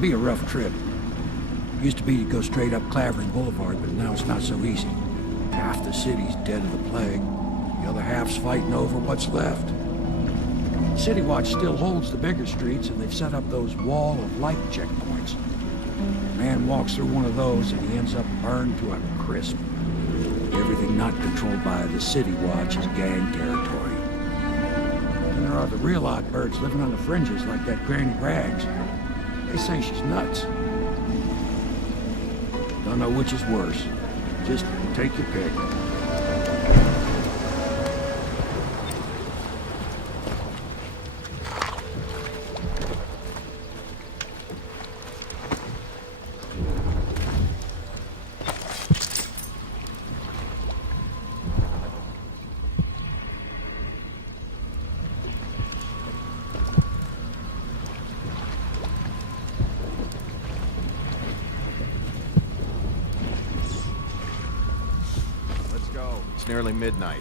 be a rough trip. Used to be to go straight up Clavering Boulevard, but now it's not so easy. Half the city's dead of the plague. The other half's fighting over what's left. City Watch still holds the bigger streets, and they've set up those wall of light checkpoints. A man walks through one of those, and he ends up burned to a crisp. Everything not controlled by the City Watch is gang territory. And there are the real odd birds living on the fringes like that Granny Rags. They say she's nuts. Don't know which is worse. Just take your pick. Nearly midnight.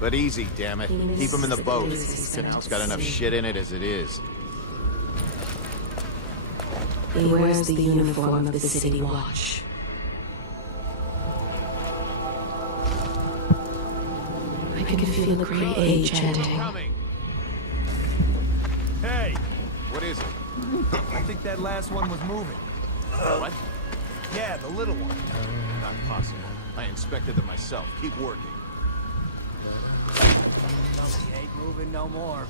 But easy, damn it. Keep him in the boat. Canal's got enough shit in it as it is. He wears the uniform of the City Watch. I can feel the great age ending. Hey! What is it? I think that last one was moving. What? Yeah, the little one. Not possible. I inspected them myself. Keep working. No, he ain't moving no more.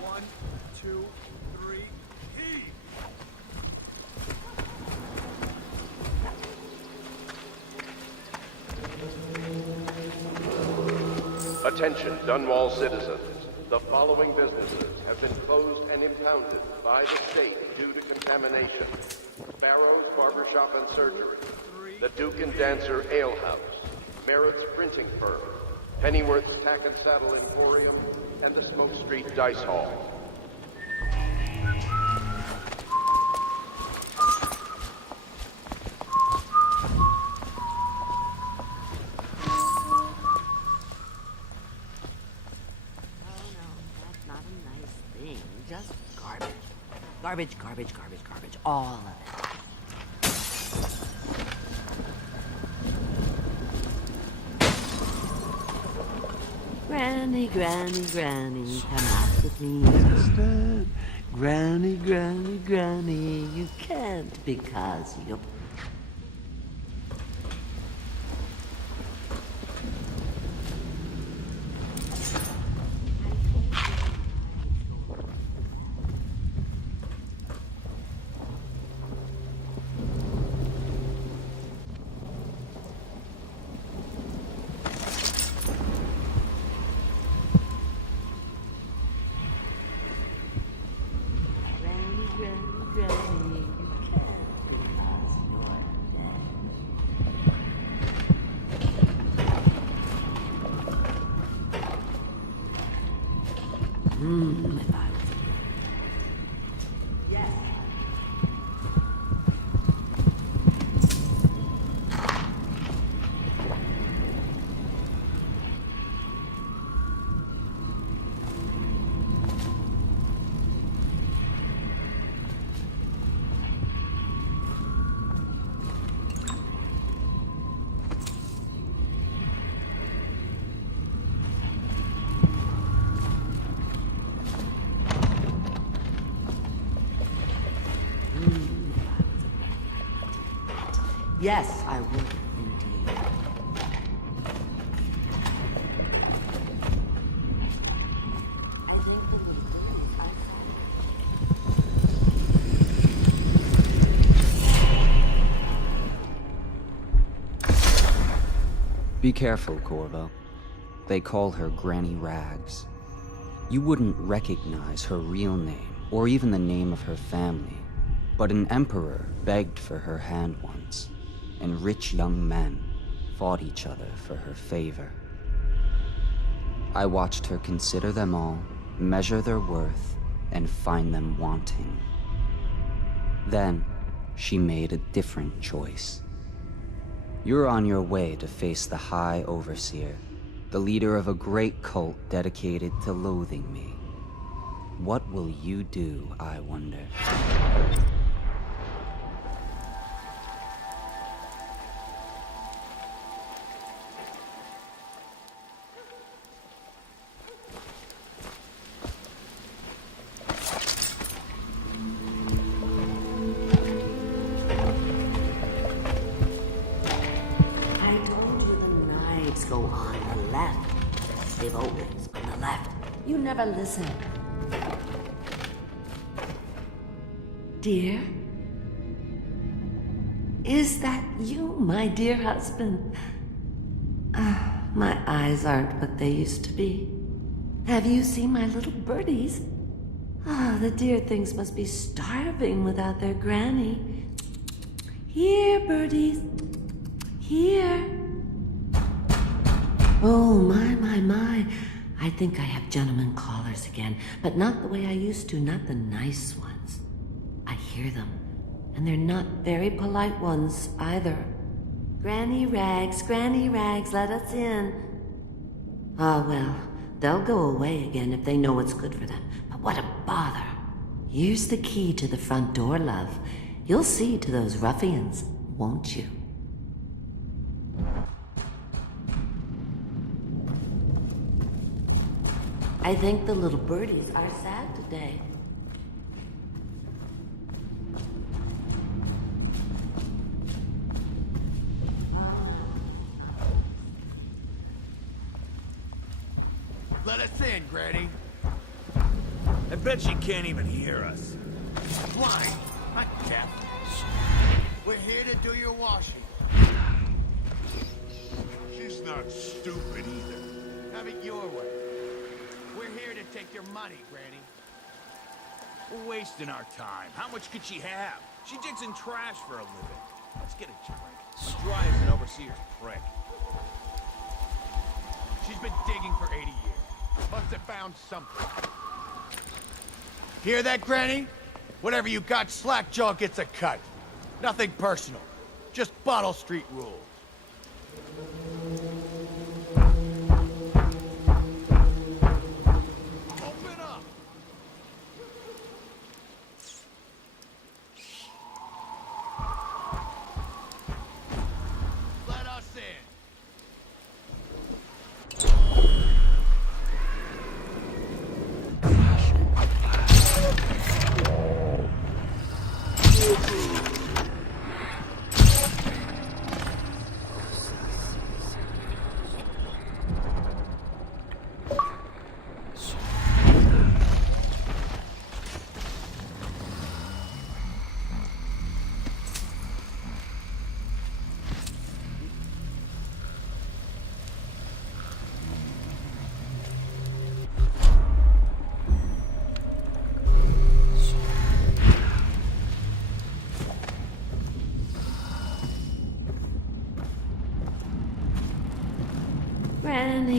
One, two, three, heave! Attention, Dunwall citizens. The following businesses have been closed and impounded by the state due to contamination. Barrow's Barbershop and Surgery, the Duke and Dancer Ale House, Merritt's Printing Firm, Pennyworth's Tack and Saddle Emporium, and the Smoke Street Dice Hall. Just garbage. Garbage, garbage, garbage, garbage. All of it. Granny, granny, granny, come out with me instead. Granny, granny, granny, you can't because you're... if I was... Yes. Yes, I would, indeed. Be careful, Corvo. They call her Granny Rags. You wouldn't recognize her real name, or even the name of her family, but an emperor begged for her hand once, and rich young men fought each other for her favor. I watched her consider them all, measure their worth, and find them wanting. Then, she made a different choice. You're on your way to face the High Overseer, the leader of a great cult dedicated to loathing me. What will you do, I wonder? I told you the knives go on the left. They've always been the left. You never listen. Dear? Is that you, my dear husband? My eyes aren't what they used to be. Have you seen my little birdies? The dear things must be starving without their granny. Here, birdies. Here. Oh, my. I think I have gentlemen callers again, but not the way I used to, not the nice ones. I hear them, and they're not very polite ones either. Granny Rags, let us in. Ah, well, they'll go away again if they know what's good for them, but what a bother. Here's the key to the front door, love. You'll see to those ruffians, won't you? I think the little birdies are sad today. Let us in, Granny. I bet she can't even hear us. Blind. I'm Campbell. We're here to do your washing. She's not stupid either. Have it your way. We're here to take your money, Granny. We're wasting our time. How much could she have? She digs in trash for a living. Let's get a drink. Strives an overseer's prick. She's been digging for 80 years. Must have found something. Hear that, Granny? Whatever you got, Slackjaw gets a cut. Nothing personal. Just Bottle Street rules. Open up! Let us in.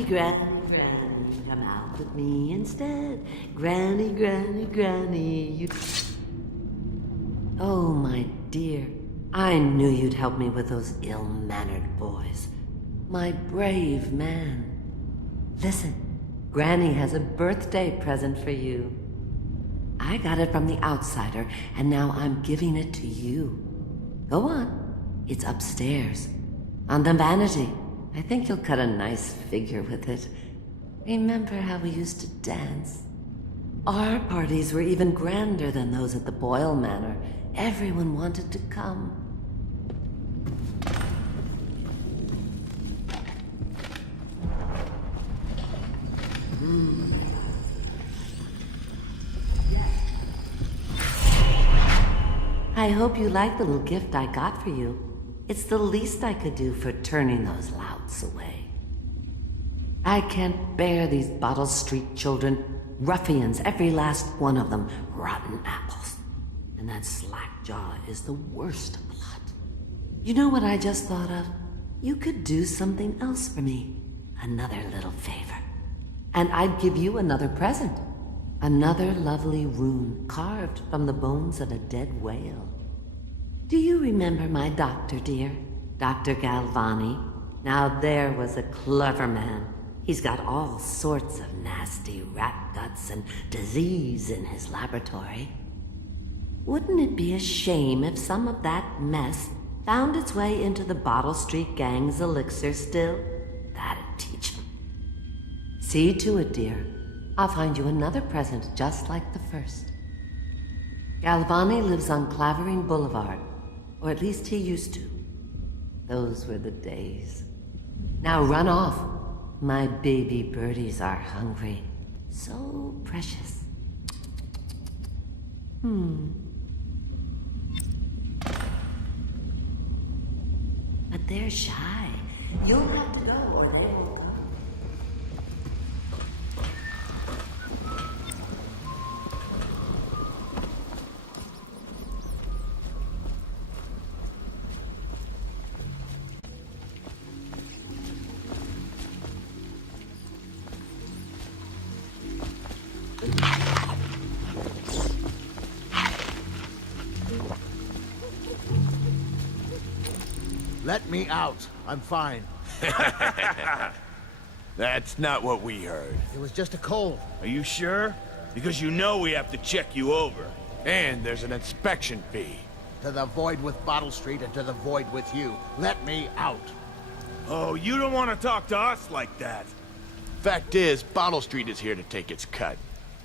Granny, come out with me instead. Granny, you... Oh, my dear, I knew you'd help me with those ill-mannered boys. My brave man. Listen, Granny has a birthday present for you. I got it from the outsider, and now I'm giving it to you. Go on, it's upstairs, on the vanity. I think you'll cut a nice figure with it. Remember how we used to dance? Our parties were even grander than those at the Boyle Manor. Everyone wanted to come. I hope you like the little gift I got for you. It's the least I could do for turning those louts away. I can't bear these Bottle Street children. Ruffians, every last one of them. Rotten apples. And that Slackjaw is the worst of the lot. You know what I just thought of? You could do something else for me. Another little favor. And I'd give you another present. Another lovely rune carved from the bones of a dead whale. Do you remember my doctor, dear? Dr. Galvani. Now there was a clever man. He's got all sorts of nasty rat guts and disease in his laboratory. Wouldn't it be a shame if some of that mess found its way into the Bottle Street Gang's elixir still? That'd teach him. See to it, dear. I'll find you another present just like the first. Galvani lives on Clavering Boulevard, or at least he used to. Those were the days. Now run off. My baby birdies are hungry. So precious. But they're shy. You'll have to go or they will come. Let me out. I'm fine. That's not what we heard. It was just a cold. Are you sure? Because you know we have to check you over. And there's an inspection fee. To the void with Bottle Street and to the void with you. Let me out. Oh, you don't want to talk to us like that. Fact is, Bottle Street is here to take its cut.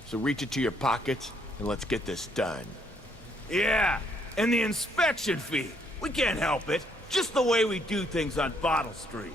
So reach into your pockets and let's get this done. Yeah, and the inspection fee. We can't help it. Just the way we do things on Bottle Street.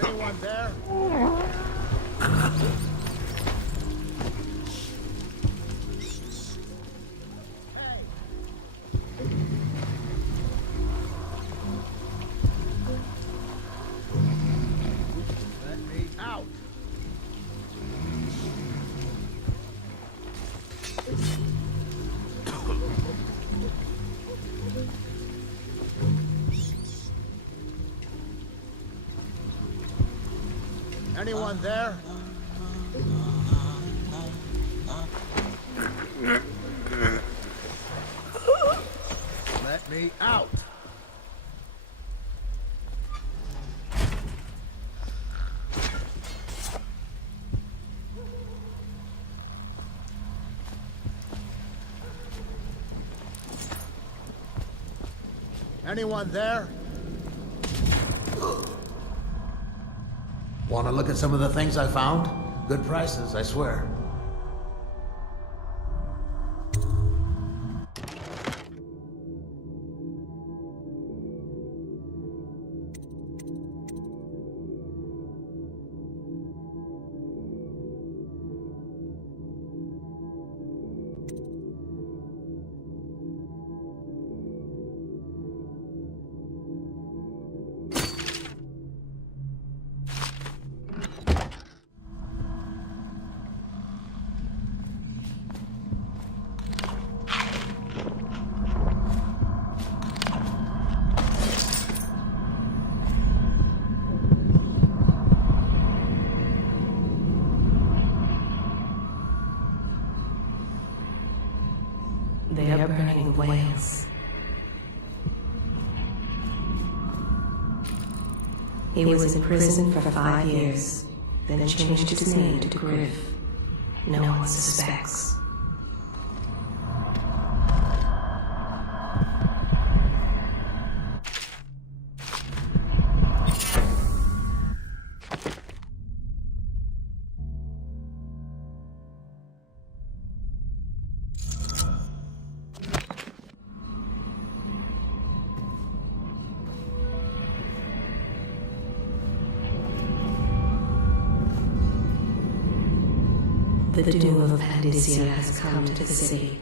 Anyone there? Let me out. Anyone there? Let me out. Anyone there? Want to look at some of the things I found? Good prices, I swear. They are burning the whales. He was in prison for 5 years, then changed his name to Griff. No one suspects. The doom of Pandacia has come to the city.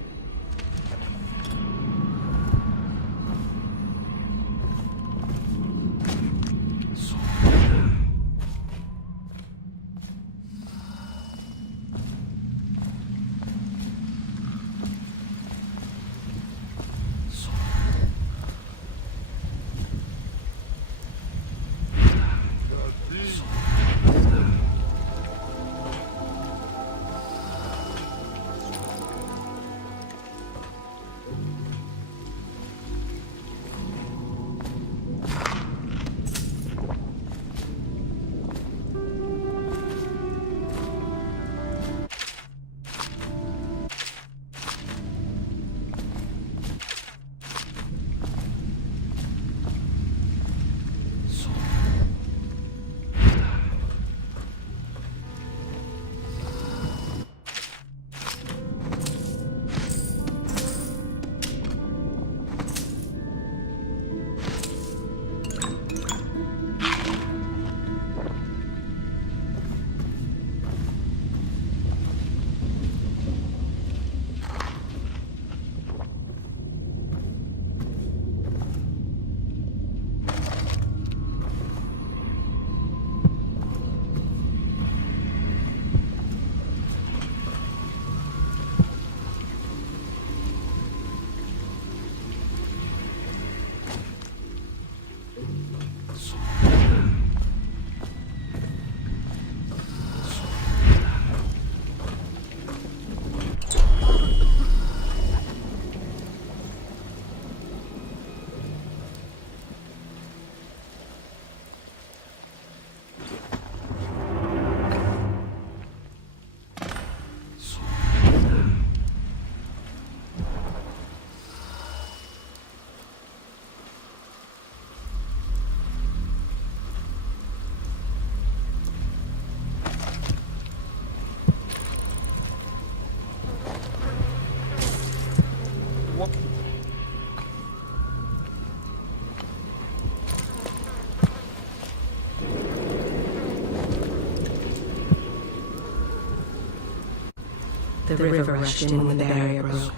The river rushed in when the barrier broke.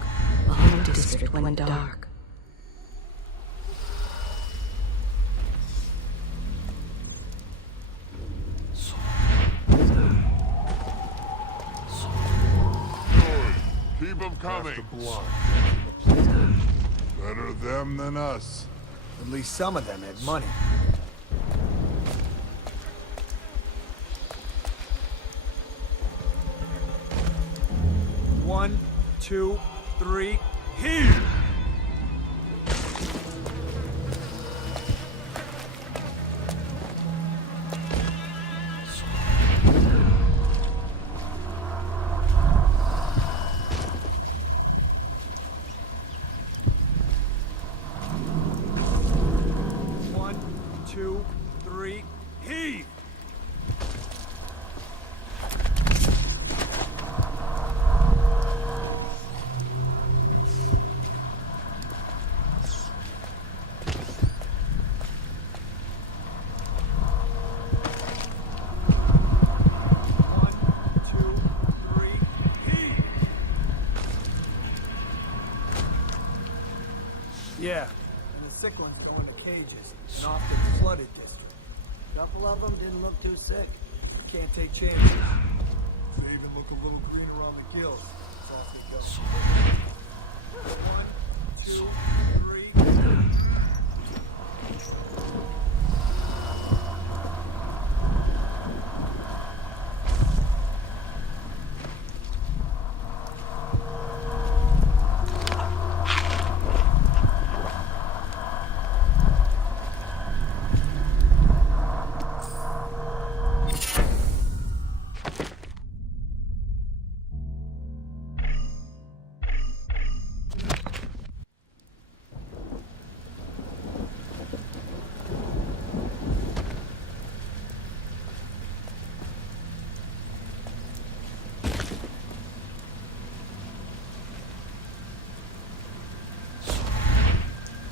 The whole district went dark. Keep them coming. Better them than us. At least some of them had money. One, two, three, here! One, two, three, heave! Yeah, and the sick ones go into cages and off to the flooded district. A couple of them didn't look too sick. You can't take chances. They even look a little green around the gills. It's off they go. One, two, three.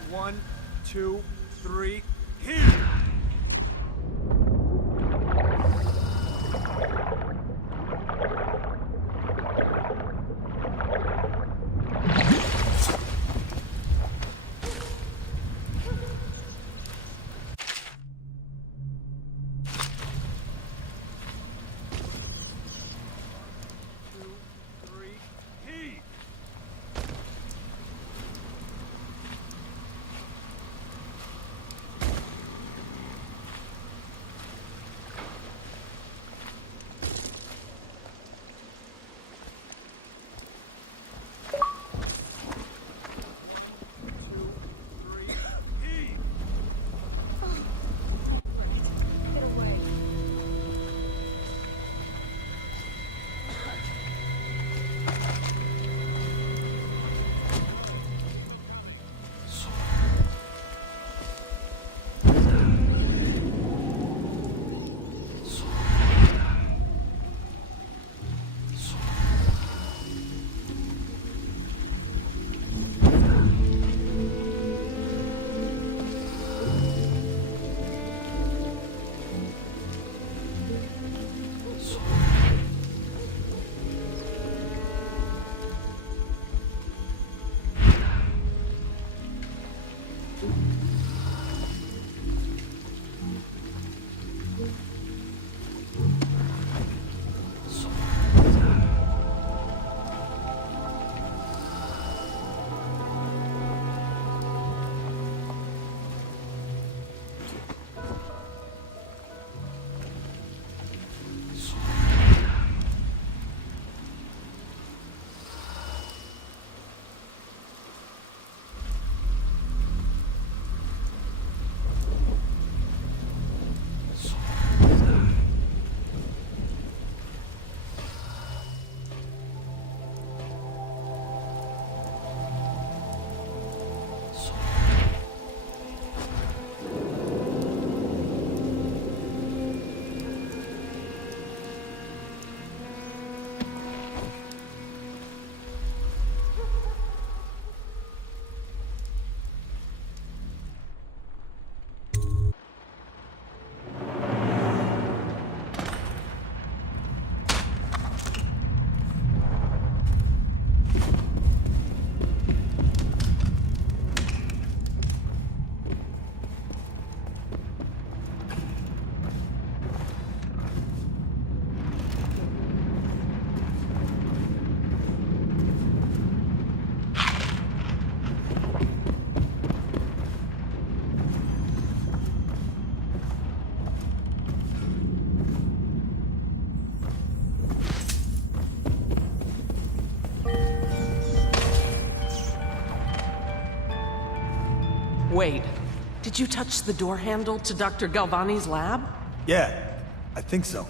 One, two, three, here! Two, three, heave! Wait. Did you touch the door handle to Dr. Galvani's lab? Yeah, I think so.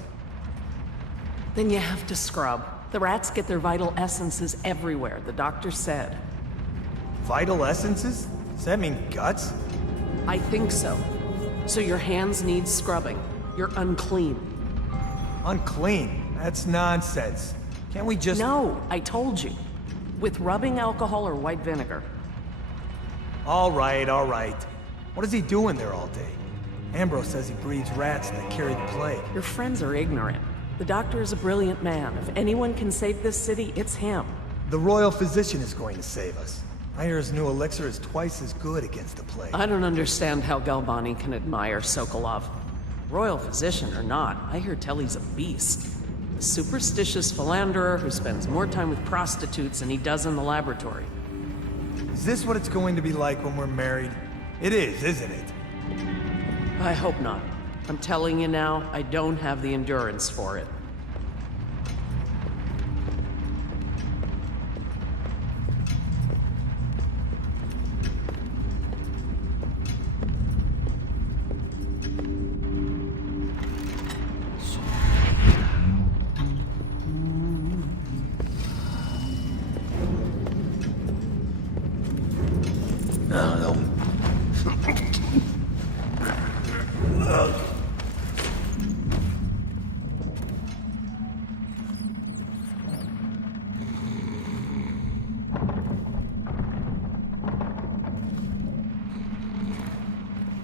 Then you have to scrub. The rats get their vital essences everywhere, the doctor said. Vital essences? Does that mean guts? I think so. So your hands need scrubbing. You're unclean. Unclean? That's nonsense. Can't we just... No, I told you. With rubbing alcohol or white vinegar. All right, all right. What is he doing there all day? Ambrose says he breeds rats that carry the plague. Your friends are ignorant. The doctor is a brilliant man. If anyone can save this city, it's him. The royal physician is going to save us. I hear his new elixir is twice as good against the plague. I don't understand how Galvani can admire Sokolov. Royal physician or not, I hear tell he's a beast. A superstitious philanderer who spends more time with prostitutes than he does in the laboratory. Is this what it's going to be like when we're married? It is, isn't it? I hope not. I'm telling you now, I don't have the endurance for it.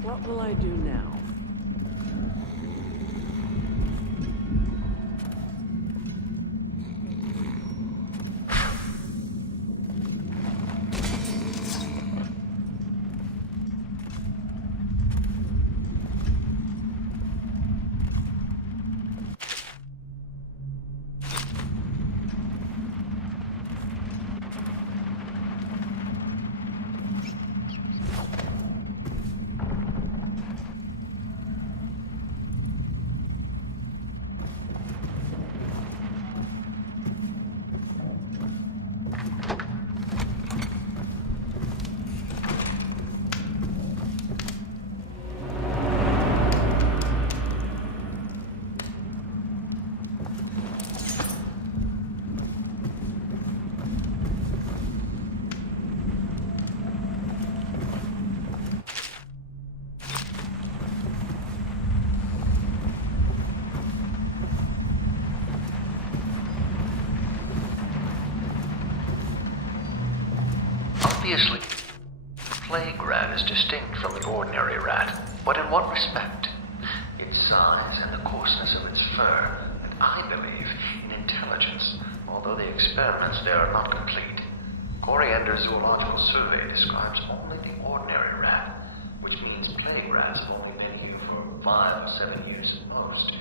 What will I do now? Obviously, the plague rat is distinct from the ordinary rat, but in what respect? Its size and the coarseness of its fur, and I believe in intelligence, although the experiments there are not complete. Coriander's zoological survey describes only the ordinary rat, which means plague rats have only been here for 5 or 7 years at most.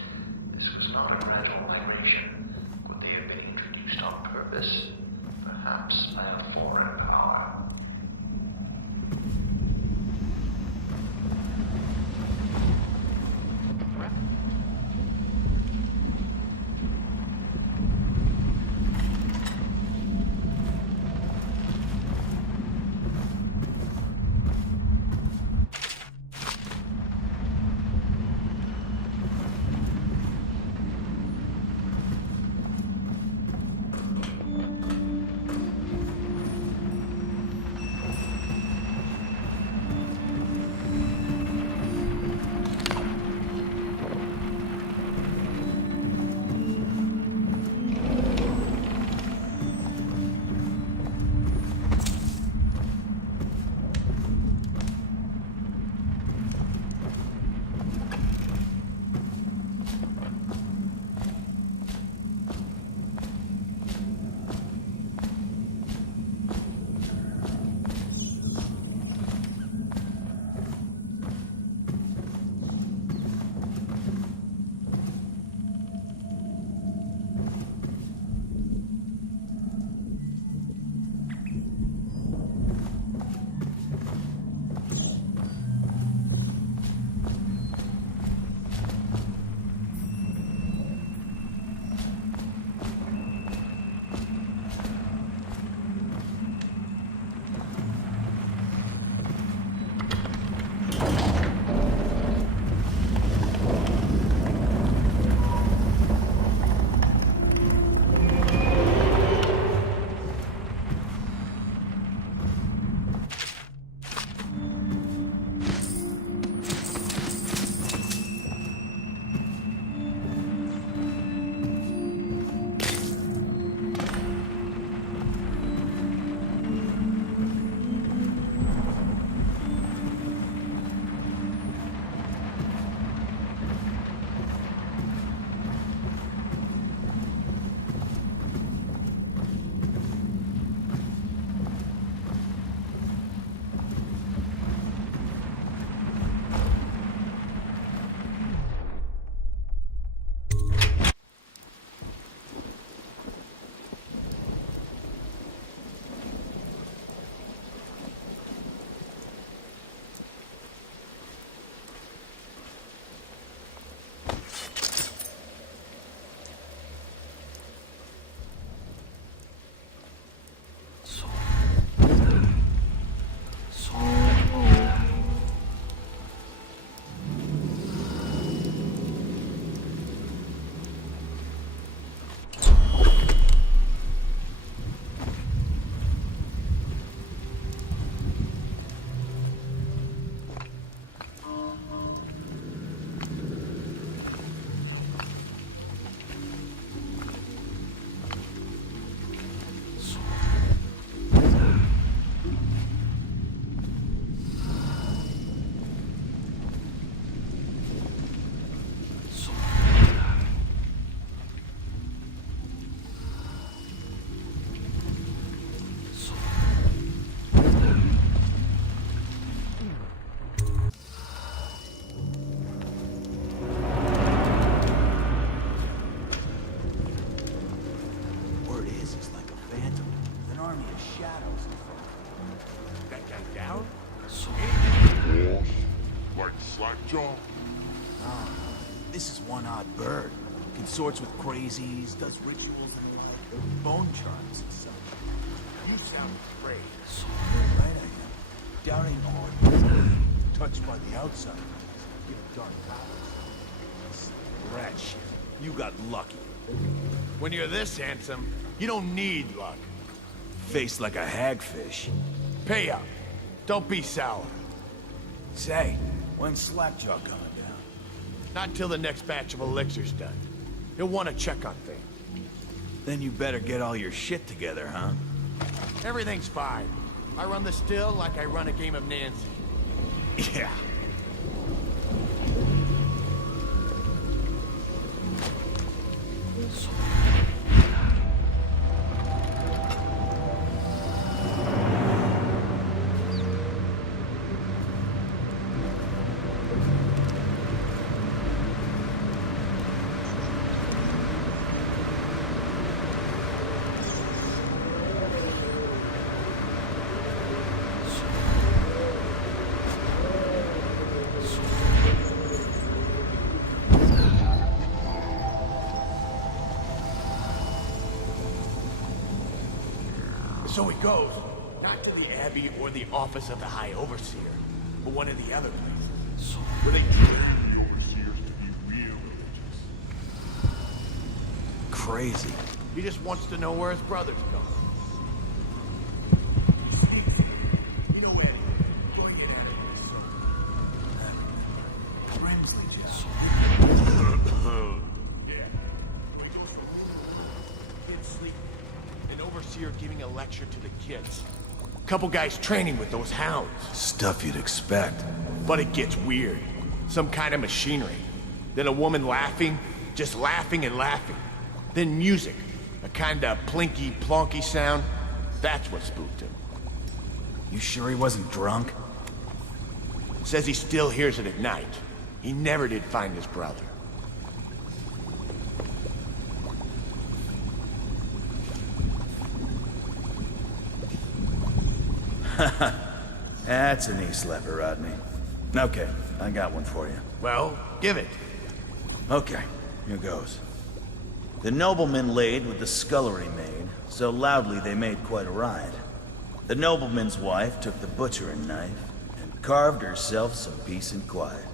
This was not a gradual migration. Could they have been introduced on purpose? Perhaps by a foreign power. This is one odd bird. Consorts with crazies, does rituals and like bone charms and such. You sound great. Right I am. Down ain't hard. Touched by the outside. Get a dark power. Rat shit. You got lucky. When you're this handsome, you don't need luck. Face like a hagfish. Pay up. Don't be sour. Say, when's Slackjaw coming down? Not till the next batch of elixirs done. He'll want to check on things. Then you better get all your shit together, huh? Everything's fine. I run the still like I run a game of Nancy. Yeah. So he goes, not to the Abbey or the office of the High Overseer, but one of the other places, where they train the Overseers to be real religious. Crazy. He just wants to know where his brother's going. You know where? Go and get out of here, Brimsley just. Yeah. Kids sleep. An overseer giving a lecture to the kids. Couple guys training with those hounds. Stuff you'd expect. But it gets weird. Some kind of machinery. Then a woman laughing, just laughing and laughing. Then music. A kind of plinky, plonky sound. That's what spooked him. You sure he wasn't drunk? Says he still hears it at night. He never did find his brother. That's a knee slapper, Rodney. Okay, I got one for you. Well, give it. Okay, here goes. The nobleman laid with the scullery maid, so loudly they made quite a riot. The nobleman's wife took the butchering knife and carved herself some peace and quiet.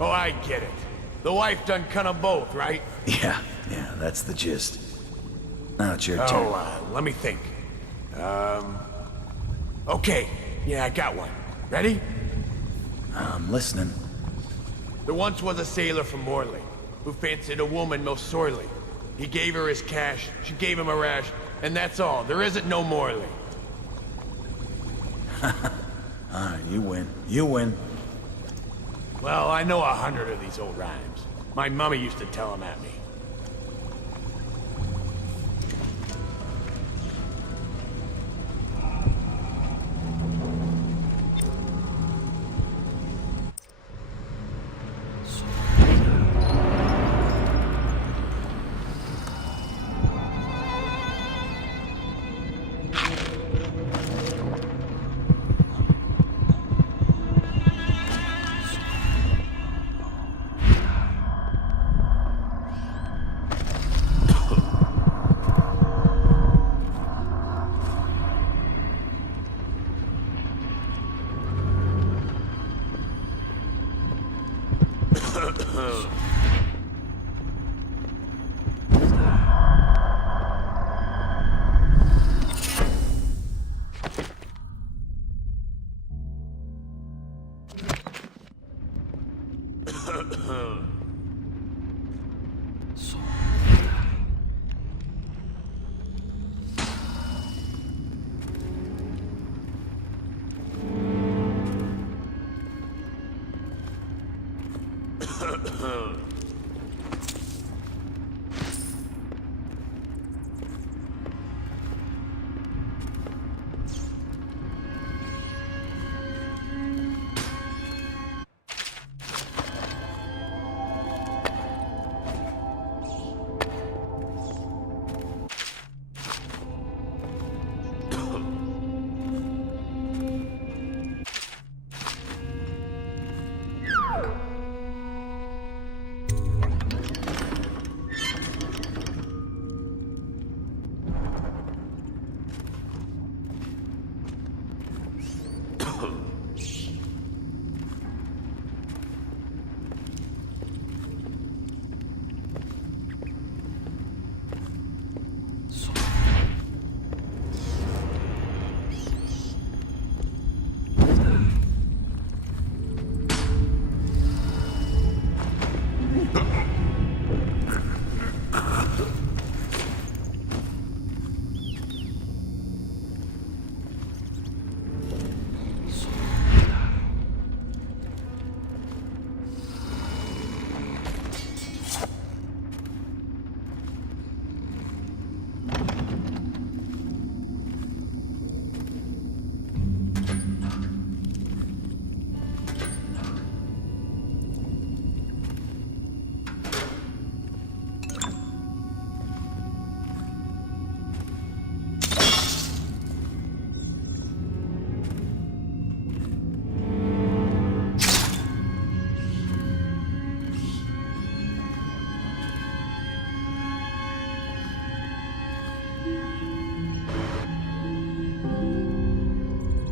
Oh, I get it. The wife done cut 'em both, right? Yeah, that's the gist. Now it's your turn. Oh, let me think. Okay. Yeah, I got one. Ready? I'm listening. There once was a sailor from Morley who fancied a woman most sorely. He gave her his cash, she gave him a rash, and that's all. There isn't no Morley. Alright, you win. You win. Well, I know 100 of these old rhymes. My mummy used to tell them at me.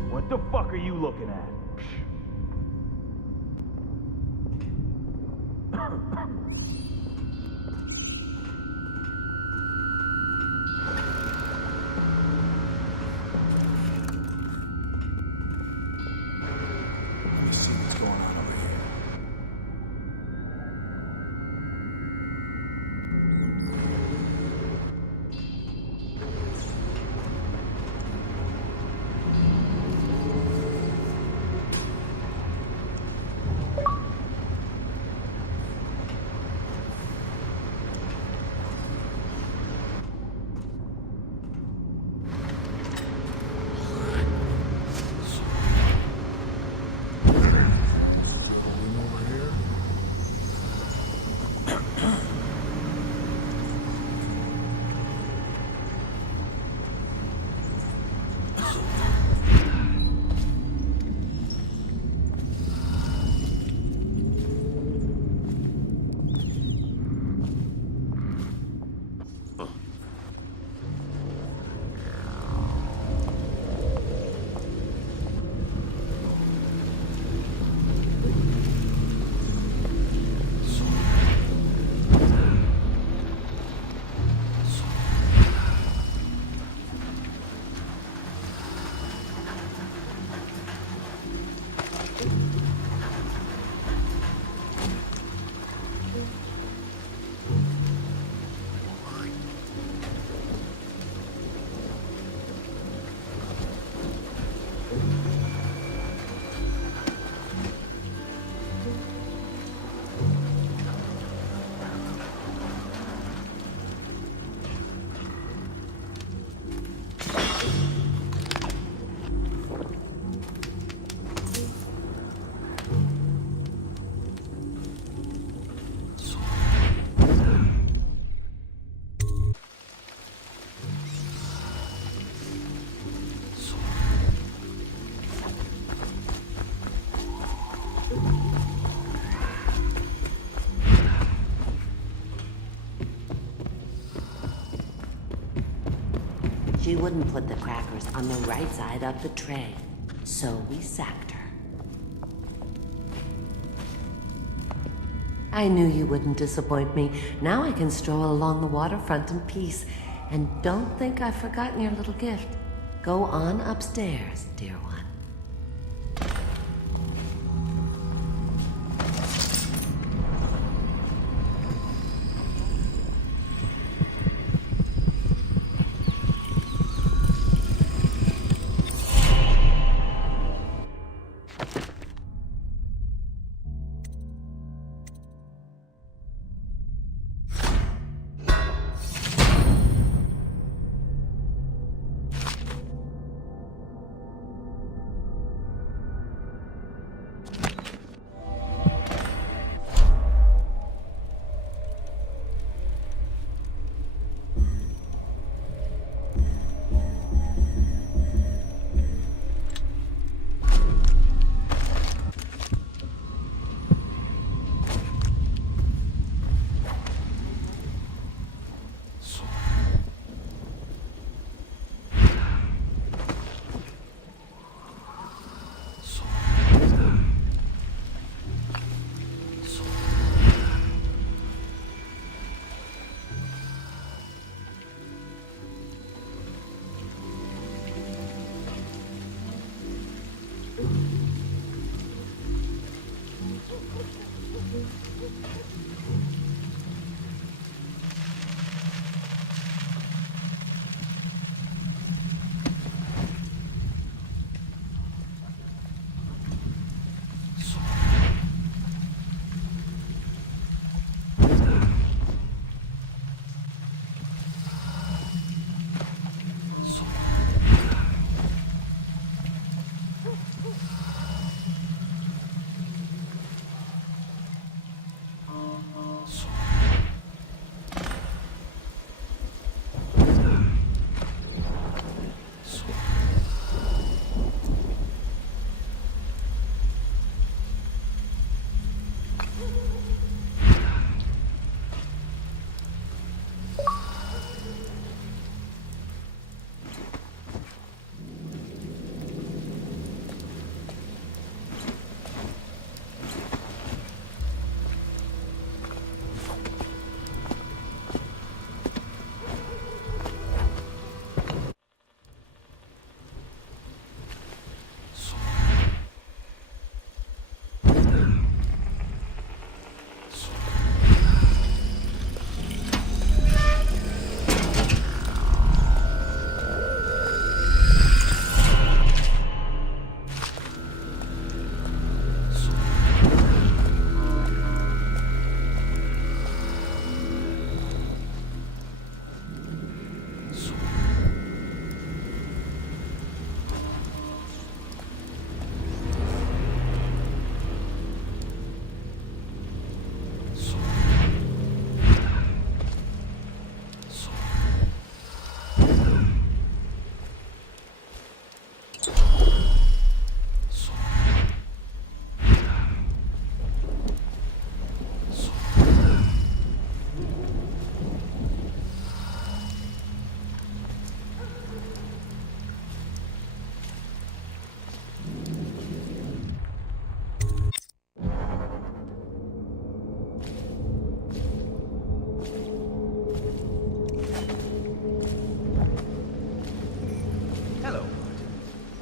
What the fuck are you looking at? Let me see what's going on over here. She wouldn't put the crackers on the right side of the tray, so we sacked her. I knew you wouldn't disappoint me. Now I can stroll along the waterfront in peace. And don't think I've forgotten your little gift. Go on upstairs, dear one.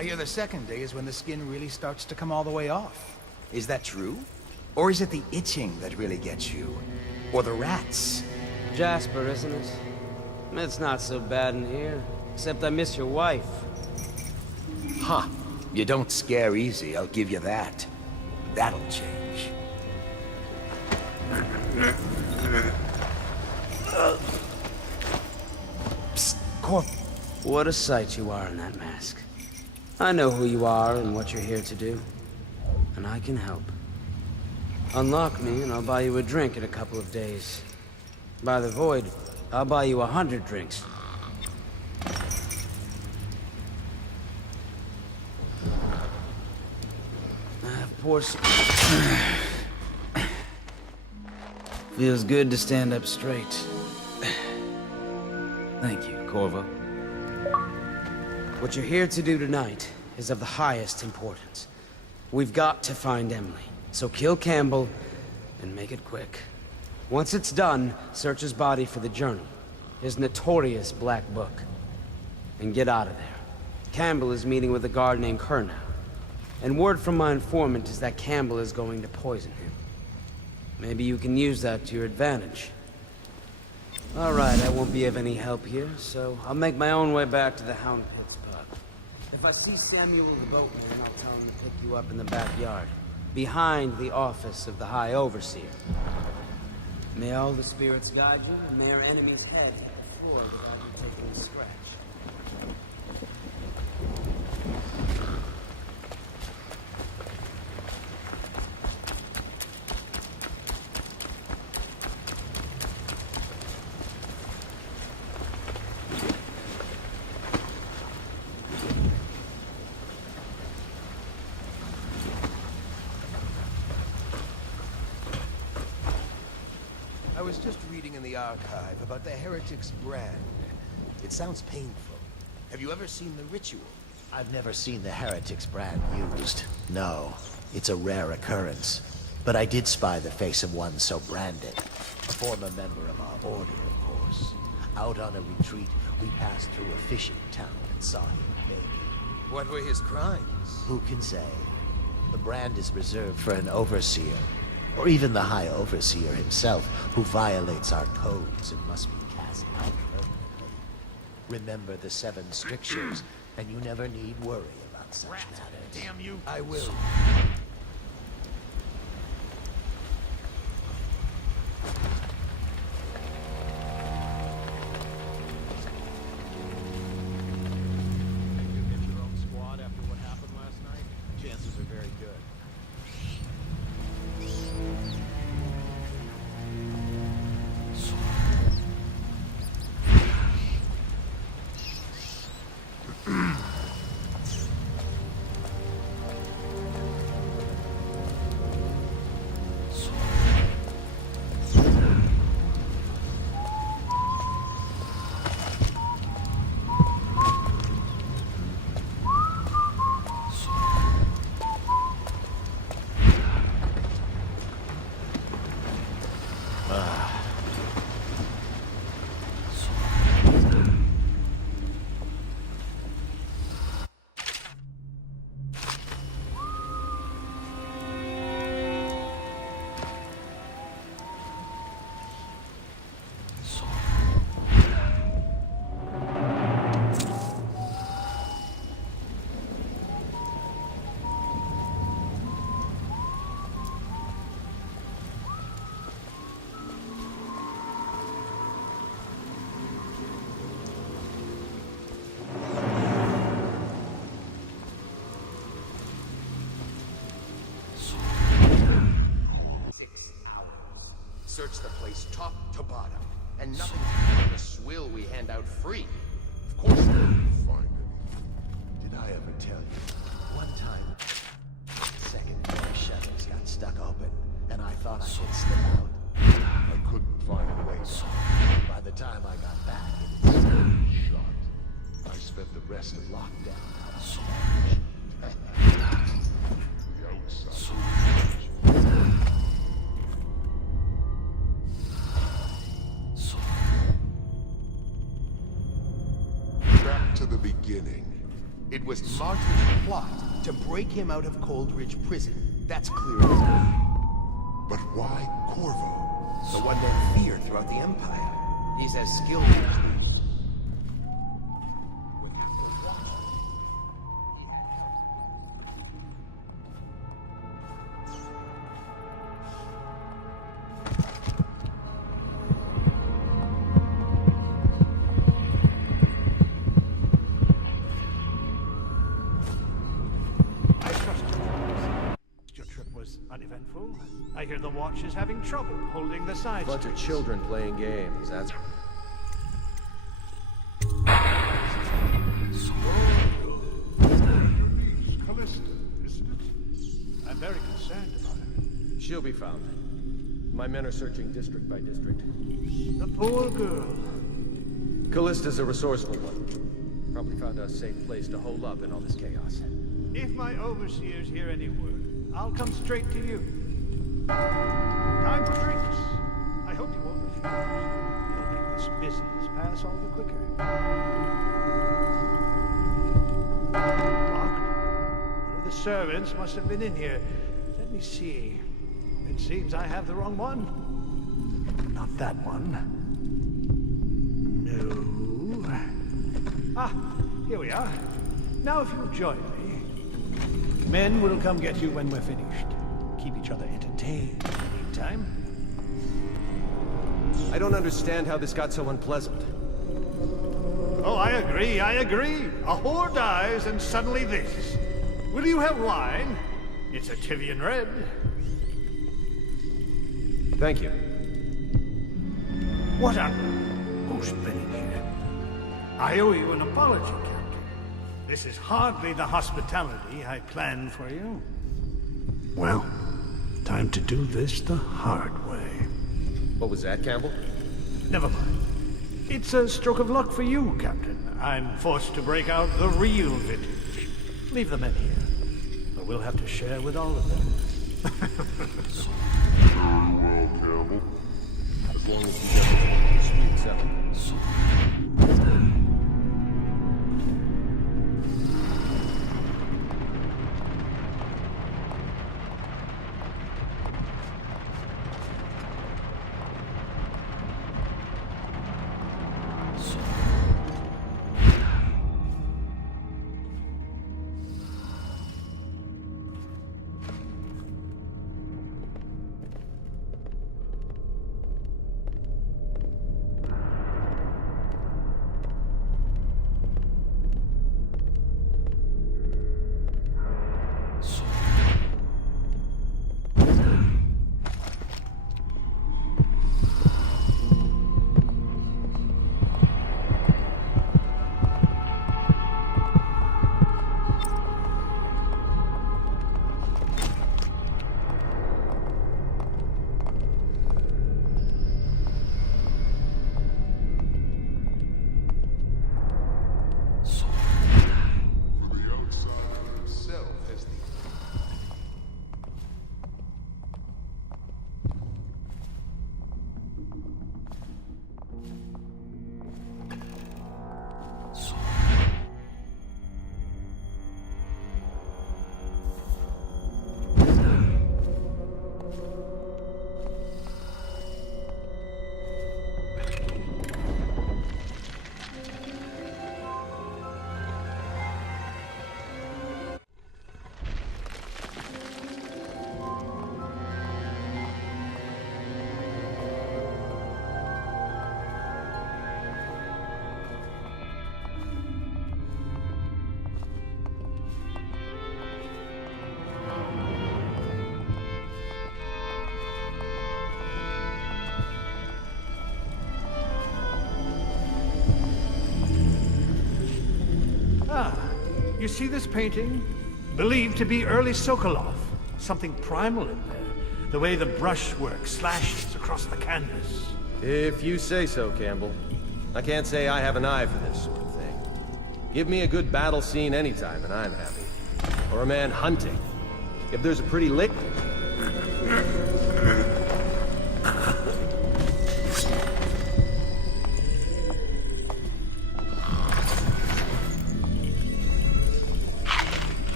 I hear the second day is when the skin really starts to come all the way off. Is that true? Or is it the itching that really gets you? Or the rats? Jasper, isn't it? It's not so bad in here. Except I miss your wife. Huh. You don't scare easy, I'll give you that. That'll change. Psst, Corp. What a sight you are in that mask. I know who you are and what you're here to do. And I can help. Unlock me and I'll buy you a drink in a couple of days. By the Void, I'll buy you 100 drinks. Of course. Feels good to stand up straight. Thank you, Corvo. What you're here to do tonight is of the highest importance. We've got to find Emily, so kill Campbell and make it quick. Once it's done, search his body for the journal, his notorious black book, and get out of there. Campbell is meeting with a guard named Kernow, and word from my informant is that Campbell is going to poison him. Maybe you can use that to your advantage. All right, I won't be of any help here, so I'll make my own way back to the Hound Pits pub. If I see Samuel the boatman, I'll tell him to pick you up in the backyard, behind the office of the High Overseer. May all the spirits guide you, and may our enemy's head before without you taking a scratch. I was just reading in the archive about the Heretic's brand. It sounds painful. Have you ever seen the ritual? I've never seen the Heretic's brand used. No, it's a rare occurrence. But I did spy the face of one so branded. A former member of our order, of course. Out on a retreat, we passed through a fishing town and saw him killed. What were his crimes? Who can say? The brand is reserved for an overseer. Or even the High Overseer himself, who violates our codes and must be cast out permanently. Remember the 7 strictures, and you never need worry about such matters. Damn you! I will. You get your own squad after what happened last night? Chances are very good. Search the place top to bottom, and nothing but the swill we hand out free. Of course they didn't find anything. Did I ever tell you? One time, second floor shutters got stuck open, and I thought I could slip out. I couldn't find a way out. By the time I got back, it had still shut. I spent the rest of lockdown out The outside. Back to the beginning. It was Martin's plot to break him out of Coldridge Prison. That's clear as day. But why Corvo? The one men feared throughout the Empire. He's as skilled as uneventful. I hear the watch is having trouble holding the side Bunch of streets. children playing games, that's... Callista, isn't it? I'm very concerned about her. She'll be found. My men are searching district by district. The poor girl. Callista's a resourceful one. Probably found a safe place to hole up in all this chaos. If my overseers hear any word, I'll come straight to you. Time for drinks. I hope you won't refuse. It'll make this business pass all the quicker. Locked? One of the servants must have been in here. Let me see. It seems I have the wrong one. Not that one. No. Ah, here we are. Now if you'll join me. Men will come get you when we're finished. Keep each other entertained in the meantime. I don't understand how this got so unpleasant. Oh, I agree. A whore dies and suddenly this. Will you have wine? It's a Tivian red. Thank you. What on who's been in here? I owe you an apology, Captain. This is hardly the hospitality I planned for you. Well, time to do this the hard way. What was that, Campbell? Never mind. It's a stroke of luck for you, Captain. I'm forced to break out the real vintage. Leave the men here, but we'll have to share with all of them. Very well, Campbell. As long as you get the sweet seven. You see this painting? Believed to be early Sokolov. Something primal in there. The way the brushwork slashes across the canvas. If you say so, Campbell. I can't say I have an eye for this sort of thing. Give me a good battle scene anytime and I'm happy. Or a man hunting. If there's a pretty lick...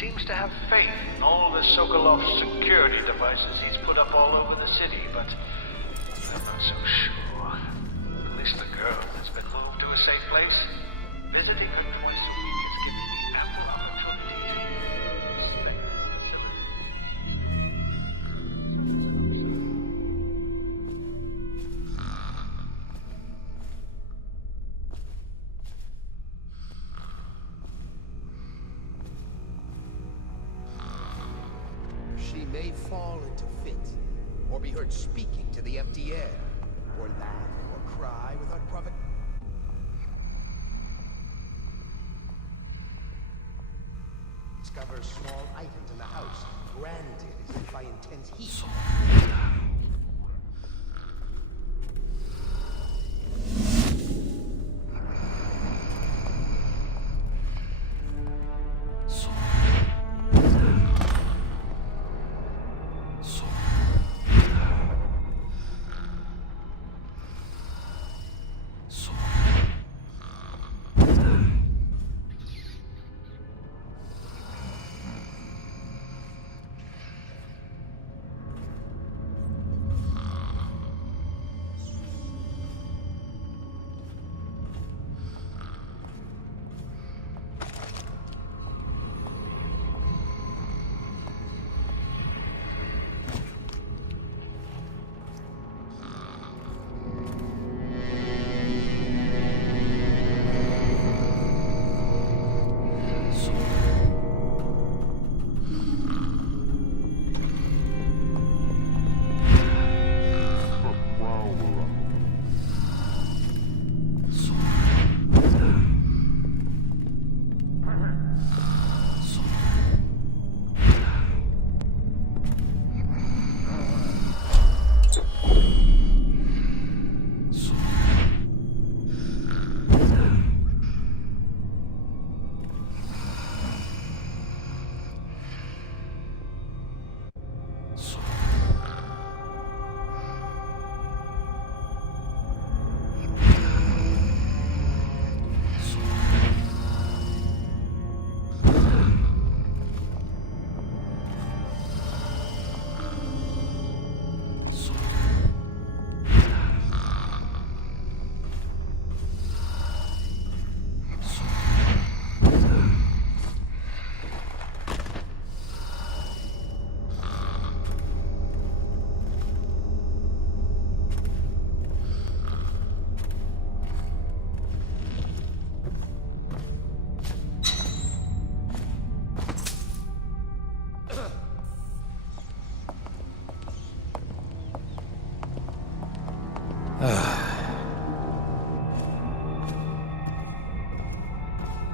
seems to have faith in all the Sokolov security devices he's put up all over the city, but I'm not so sure. At least the girl has been moved to a safe place. Visiting her twice a week is giving me ample opportunity to spend the facility. She may fall into fits, or be heard speaking to the empty air, or laugh or cry without provocation. Discovers small items in the house, branded as if by intense heat.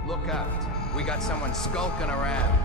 Look out. We got someone skulking around.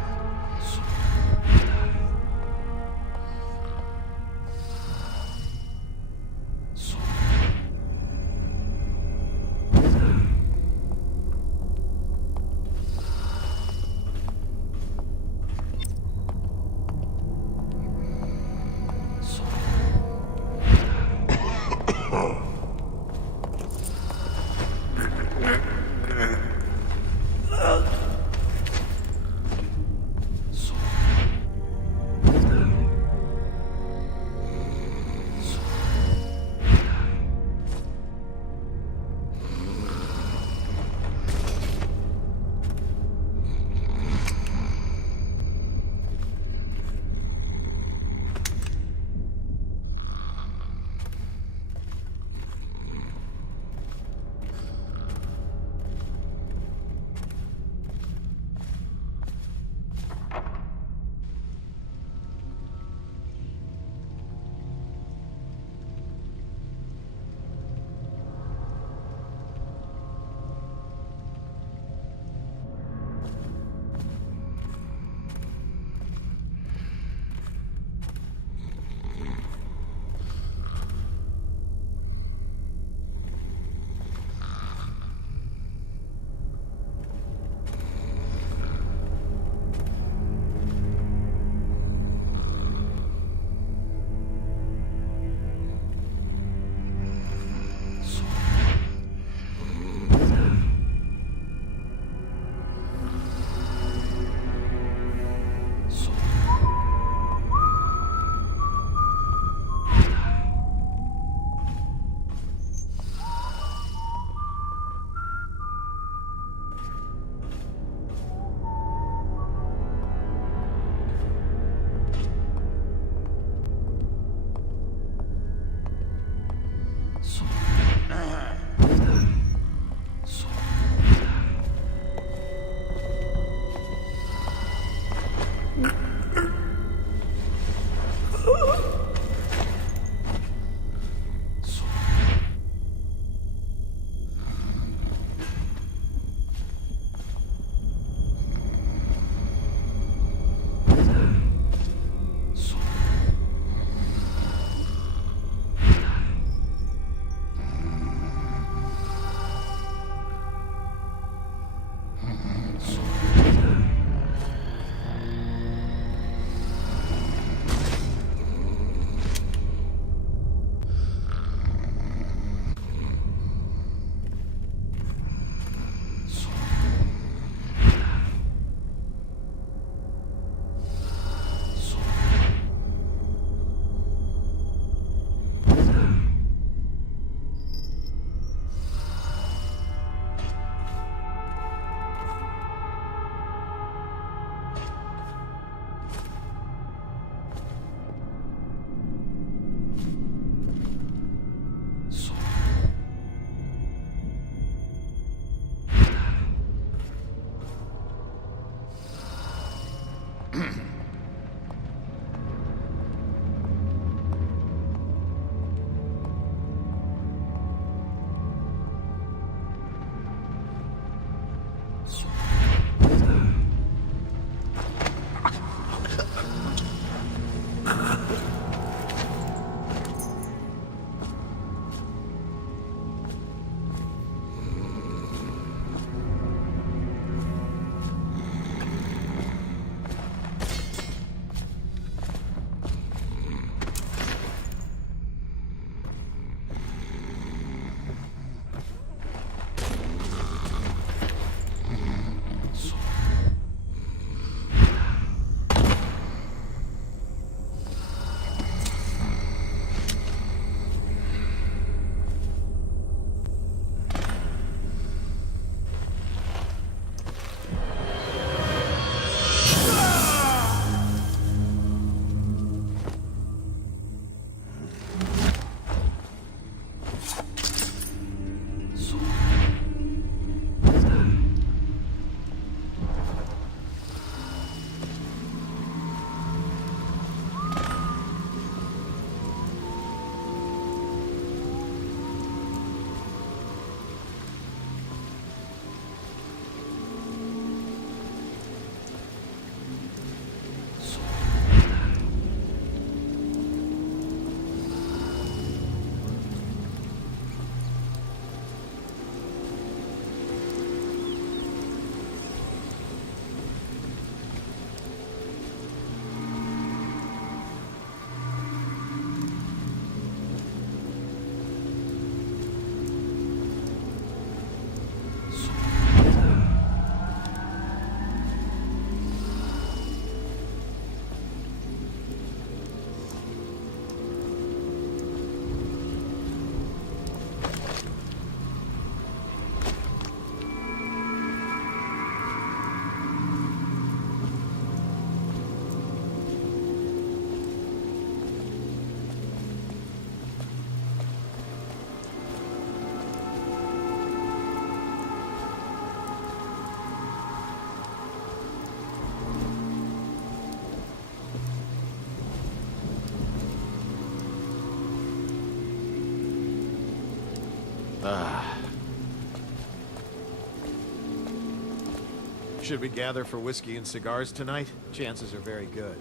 Should we gather for whiskey and cigars tonight? Chances are very good.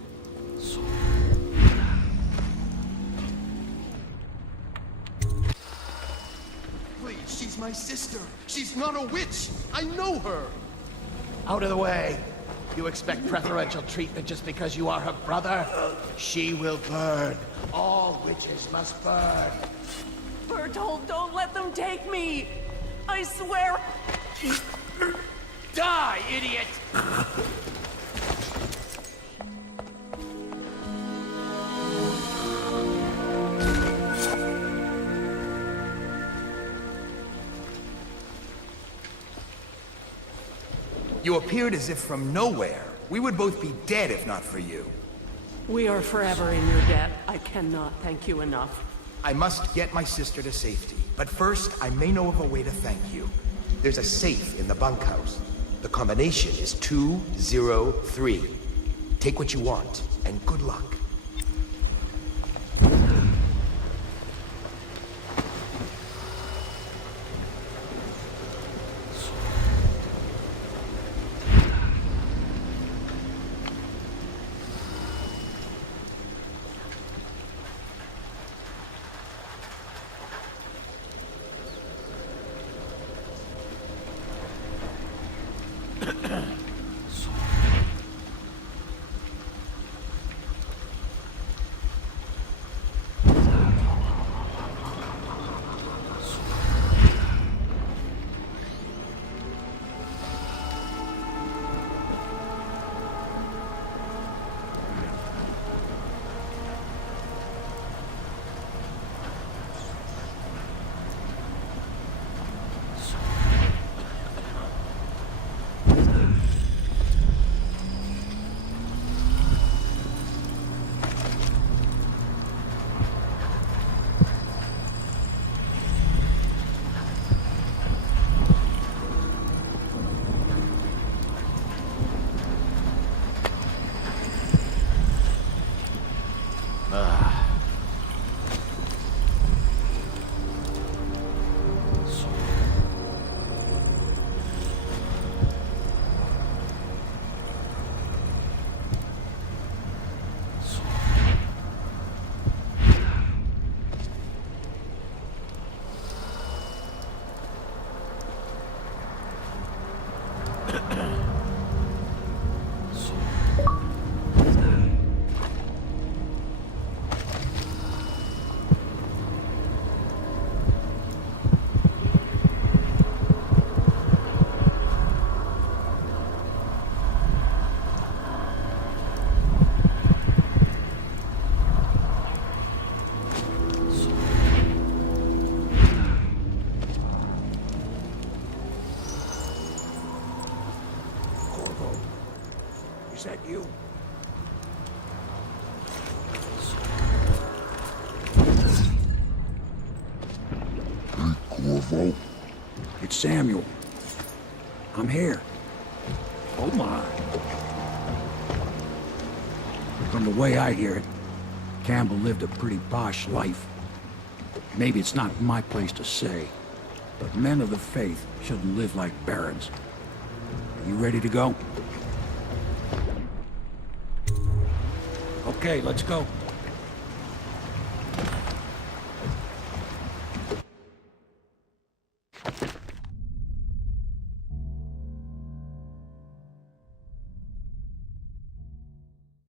Please, she's my sister. She's not a witch. I know her. Out of the way. You expect preferential treatment just because you are her brother? She will burn. All witches must burn. Bertold, don't let them take me! I swear... Die, idiot! You appeared as if from nowhere. We would both be dead if not for you. We are forever in your debt. I cannot thank you enough. I must get my sister to safety. But first, I may know of a way to thank you. There's a safe in the bunkhouse. The combination is 203. Take what you want, and good luck. Is that you? Corvo? It's Samuel. I'm here. Oh my. From the way I hear it, Campbell lived a pretty posh life. Maybe it's not my place to say, but men of the faith shouldn't live like barons. Are you ready to go? Okay, let's go.